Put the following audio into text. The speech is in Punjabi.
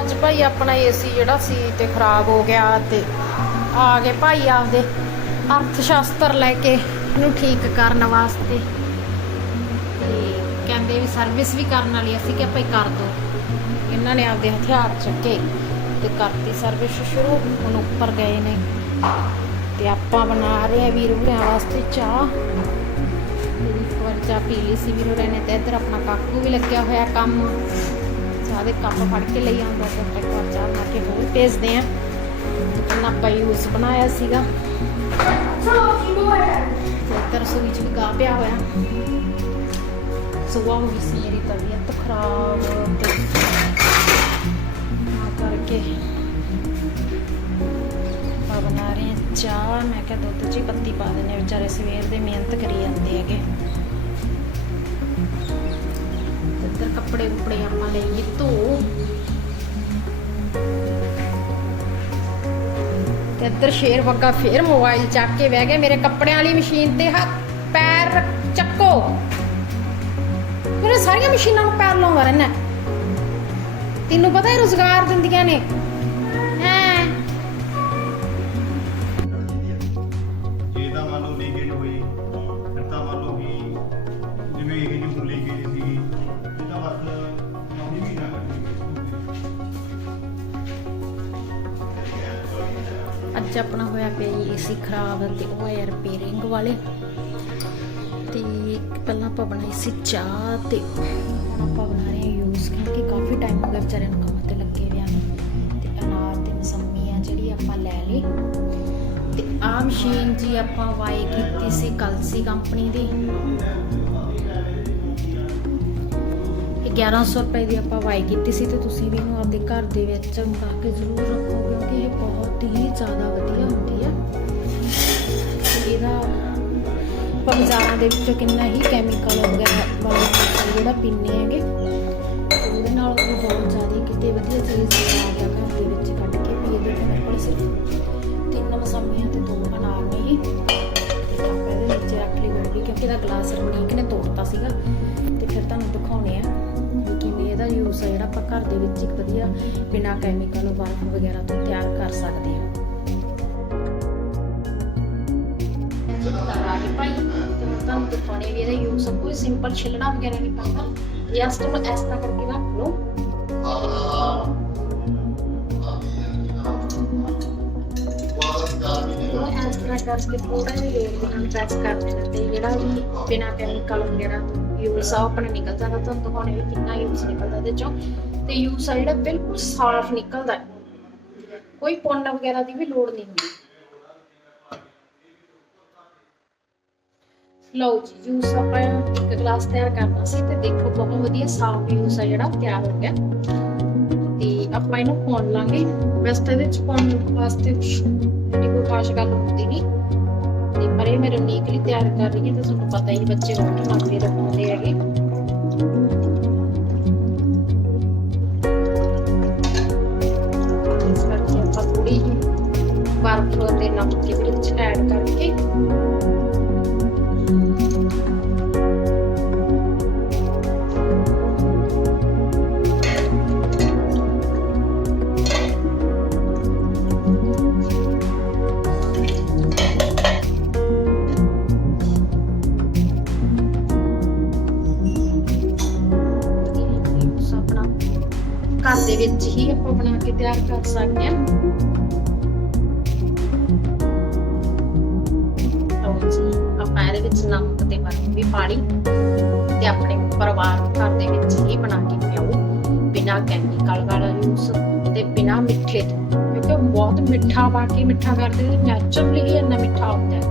ਅੱਜ ਭਾਈ ਆਪਣਾ ਏਸੀ ਜਿਹੜਾ ਸੀ ਤੇ ਖਰਾਬ ਹੋ ਗਿਆ ਤੇ ਆ ਗਏ ਭਾਈ ਆਪਦੇ ਅਰਥ ਸ਼ਾਸਤਰ ਲੈ ਕੇ ਇਹਨੂੰ ਠੀਕ ਕਰਨ ਵਾਸਤੇ। ਤੇ ਕਹਿੰਦੇ ਵੀ ਸਰਵਿਸ ਵੀ ਕਰਨ ਵਾਲੀ ਅਸੀਂ ਕਿ ਭਾਈ ਕਰ ਦੋ। ਇਹਨਾਂ ਨੇ ਆਪਦੇ ਹਥਿਆਰ ਚੱਕੇ ਤੇ ਕਰਤੀ ਸਰਵਿਸ ਸ਼ੁਰੂ, ਹੁਣ ਉੱਪਰ ਗਏ ਨੇ। ਤੇ ਆਪਾਂ ਬਣਾ ਰਹੇ ਆ ਵੀਰ ਭਰਿਆਂ ਵਾਸਤੇ ਚਾਹ। ਇੱਕ ਵਾਰ ਚਾਹ ਪੀ ਲਈ ਸੀ ਵੀਰੋ ਨੇ ਤੇ ਇੱਧਰ ਆਪਣਾ ਕਾਕੂ ਵੀ ਲੱਗਿਆ ਹੋਇਆ ਕੰਮ। ਚਾਹ ਦੇ ਕੱਪ ਫੜ ਕੇ ਲਈ ਆਉਂਦਾ ਤੇ ਇੱਕ ਵਾਰ ਚਾਹ ਬਣਾ ਕੇ ਹੋਰ ਭੇਜਦੇ ਆ। ਜਿੰਨਾ ਆਪਾਂ ਯੂਸ ਬਣਾਇਆ ਸੀਗਾ। ਇੱਧਰ ਸੂਈ ਚ ਵੀ ਗਾ ਪਿਆ ਹੋਇਆ। ਸੁਬਾਹ ਹੋ ਗਈ ਸੀ ਮੇਰੀ, ਤਬੀਅਤ ਖਰਾਬ ਤੇ ਆ ਕਰਕੇ ਆਪਾਂ ਬਣਾ ਰਹੇ ਚਾਹ। ਮੈਂ ਕਿਹਾ ਦੁੱਧ 'ਚ ਪੱਤੀ ਪਾ ਦਿੰਦੇ ਹਾਂ। ਵਿਚਾਰੇ ਸਵੇਰ ਦੇ ਮਿਹਨਤ ਕਰੀ ਜਾਂਦੇ ਹੈਗੇ। ਇੱਧਰ ਕੱਪੜੇ ਕੁਪੜੇ ਆਪਾਂ ਲਈਏ ਧੋ। ਤੇ ਇੱਧਰ ਸ਼ੇਰ ਵੱਗਾ ਫੇਰ ਮੋਬਾਈਲ ਚੱਕ ਕੇ ਬਹਿ ਗਿਆ, ਮੇਰੇ ਕੱਪੜਿਆਂ ਵਾਲੀ ਮਸ਼ੀਨ ਤੇ ਹੱਥ ਪੈਰ ਚੱਕੋ। ਮੇਰੇ ਸਾਰੀਆਂ ਮਸ਼ੀਨਾਂ ਨੂੰ ਪੈਰ ਲਾਉਂਦਾ ਰਹਿਣਾ ਤੈਨੂੰ ਪਤਾ ਹੈ ਰੋਜ਼ਗਾਰ ਦਿੰਦੀਆਂ ਨੇ। 'ਚ ਆਪਣਾ ਹੋਇਆ ਪਿਆ ਜੀ ਏਸੀ ਖਰਾਬ ਤੇ ਉਹ ਹੈ ਰਿਪੇਅਰਿੰਗ ਵਾਲੇ। ਤੇ ਪਹਿਲਾਂ ਆਪਾਂ ਬਣਾਈ ਸੀ ਚਾਹ ਤੇ ਹੁਣ ਆਪਾਂ ਬਣਾ ਰਹੇ ਹਾਂ ਯੂਜ਼ ਕਿਉਂਕਿ ਕਾਫੀ ਟਾਈਮ ਹੋ ਗਿਆ ਵਿਚਾਰਿਆਂ ਨੂੰ ਕੰਮ ਤੇ ਲੱਗੇ ਹੋਇਆ ਨੂੰ ਤੇ ਅਨਾਰ ਤੇ ਮਸੰਮੀ ਆ ਜਿਹੜੀ ਆਪਾਂ ਲੈ ਲਈ। ਤੇ ਆ ਮਸ਼ੀਨ ਜੀ ਆਪਾਂ ਵਾਈ ਕੀਤੀ ਸੀ ਕਲਸੀ ਕੰਪਨੀ ਦੀ। ਇਹ 1100 ਰੁਪਏ ਦੀ ਆਪਾਂ ਵਾਈ ਕੀਤੀ ਸੀ ਤੇ ਤੁਸੀਂ ਵੀ ਇਹਨੂੰ ਆਪਦੇ ਘਰ ਦੇ ਵਿੱਚ ਮੰਗਾ ਕੇ ਜ਼ਰੂਰ ਰੱਖੋ ਦੇ ਵਿੱਚੋਂ ਕਿੰਨਾ ਹੀ ਕੈਮੀਕਲ ਵਗੈਰਾ ਵਾਲਾ ਜਿਹੜਾ ਪੀਂਦੇ ਹੈਗੇ। ਤੇ ਉਹਦੇ ਨਾਲ ਉਹ ਬਹੁਤ ਜ਼ਿਆਦਾ ਕਿਤੇ ਵਧੀਆ ਚੀਜ਼ ਆ ਗਿਆ ਘਰ ਦੇ ਵਿੱਚ ਕੱਢ ਕੇ ਪੀ ਇਹਦੇ ਮੇਰੇ ਕੋਲ ਸਿਰਫ ਤਿੰਨ ਮਸਾਮੀਆਂ ਤੇ ਦੋ ਅਨਾਰ ਨੇ ਹੀ ਆਪਾਂ ਇਹਦੇ ਵਿੱਚ ਰੱਖ ਲਈ ਗੜਵੀ ਕਿਉਂਕਿ ਇਹਦਾ ਗਲਾਸ ਰਮਣੀਕ ਨੇ, ਤੋੜਤਾ ਸੀਗਾ। ਤੇ ਫਿਰ ਤੁਹਾਨੂੰ ਦਿਖਾਉਣੇ ਆ ਵੀ ਕਿਵੇਂ ਇਹਦਾ ਯੂਜ਼ ਹੈ ਜਿਹੜਾ ਆਪਾਂ ਘਰ ਦੇ ਵਿੱਚ ਇੱਕ ਵਧੀਆ ਬਿਨਾ ਕੈਮੀਕਲ ਬਰਫ ਵਗੈਰਾ ਤੋਂ ਤਿਆਰ ਕਰ ਸਕਦੇ ਹਾਂ ਆ ਗਈ ਭਾਈ ਤੇ ਹੁਣ ਤੁਹਾਨੂੰ ਦਿਖਾਉਣੇ ਵੀ ਇਹਦਾ ਯੂਜ਼ ਸਭ ਕੋਈ ਸਿੰਪਲ ਛਿੱਲਣਾ ਵਗੈਰਾ ਨਹੀਂ ਪੈਂਦਾ ਜਸਟ ਨੂੰ ਇਸ ਤਰ੍ਹਾਂ ਕਰਕੇ ਰੱਖ ਲਓ ਉਹਨੂੰ ਇਸ ਤਰ੍ਹਾਂ ਕਰਕੇ ਥੋੜਾ ਜਿਹਾ ਰੇਲ ਦੇ ਪ੍ਰੈਸ ਕਰ ਦੇਣਾ ਤੇ ਜਿਹੜਾ ਵੀ ਬਿਨਾ ਕੈਮੀਕਲ ਵਗੈਰਾ ਯੂਜ਼ ਆ ਆਪਣਾ ਨਿਕਲ ਜਾਂਦਾ ਤੁਹਾਨੂੰ ਦਿਖਾਉਣੇ ਵੀ ਕਿੰਨਾ ਯੂਜ਼ ਨਿਕਲਦਾ ਇਹਦੇ ਚੋਂ ਤੇ ਯੂਜ਼ ਆ ਜਿਹੜਾ ਬਿਲਕੁਲ ਸਾਫ਼ ਨਿਕਲਦਾ ਕੋਈ ਪੁੰਨ ਵਗੈਰਾ ਦੀ ਵੀ ਲੋੜ ਨਹੀਂ ਹੁੰਦੀ। ਲਓ ਜੀ ਜੂਸ ਆਪਾਂ ਇੱਕ ਗਲਾਸ ਤਿਆਰ ਕਰਨਾ ਸੀ ਤੇ ਦੇਖੋ ਬਹੁਤ ਵਧੀਆ ਸਾਫ਼ ਜੂਸ ਆ ਜਿਹੜਾ, ਤਿਆਰ ਹੋ ਗਿਆ। ਤੇ ਆਪਾਂ ਇਹਨੂੰ ਪਾਉਣ ਲਾਂਗੇ। ਵੈਸੇ ਤਾਂ ਇਹਦੇ ਚ ਪਾਉਣ ਵਾਸਤੇ ਇੰਨੀ ਕੋਈ ਖਾਸ ਗੱਲ ਹੁੰਦੀ ਨਹੀਂ। ਤੇ ਪਰ ਇਹ ਮੇਰੇ ਨੀਕਲੀ ਤਿਆਰ ਕਰ ਰਹੀ ਹੈ, ਤੇ ਤੁਹਾਨੂੰ ਪਤਾ ਹੀ ਬੱਚੇ ਰੋਟੀ ਮੰਗਦੇ ਰੱਖਦੇ ਹੈਗੇ। ਇਸ ਕਰਕੇ ਆਪਾਂ ਥੋੜੀ ਜਿਹੀ ਬਰਫ਼ ਤੇ ਨਮਕ ਇਹਦੇ ਵਿੱਚ ਐਡ ਕਰਕੇ ਘਰ ਦੇ ਵਿੱਚ ਹੀ ਆਪਾਂ ਬਣਾ ਕੇ ਤਿਆਰ ਕਰ ਸਕਦੇ ਹਾਂ ਲਓ ਜੀ, ਆਪਾਂ ਇਹਦੇ ਵਿੱਚ ਨਮਕ ਤੇ ਬਰਫ਼ ਵੀ ਪਾ ਲਈ ਤੇ ਆਪਣੇ ਪਰਿਵਾਰ ਨੂੰ ਘਰ ਦੇ ਵਿੱਚ ਹੀ ਬਣਾ ਕੇ ਪਿਆਓ ਬਿਨਾ ਕੈਮੀਕਲ ਵਾਲਾ ਯੂਸ ਤੇ ਬਿਨਾ ਮਿੱਠੇ ਤੋਂ। ਕਿਉਂਕਿ ਬਹੁਤ ਮਿੱਠਾ ਪਾ ਕੇ ਮਿੱਠਾ ਕਰਦੇ ਨੇ ਨੈਚੁਰਲੀ ਹੀ ਇੰਨਾ ਮਿੱਠਾ ਹੁੰਦਾ ਹੈ।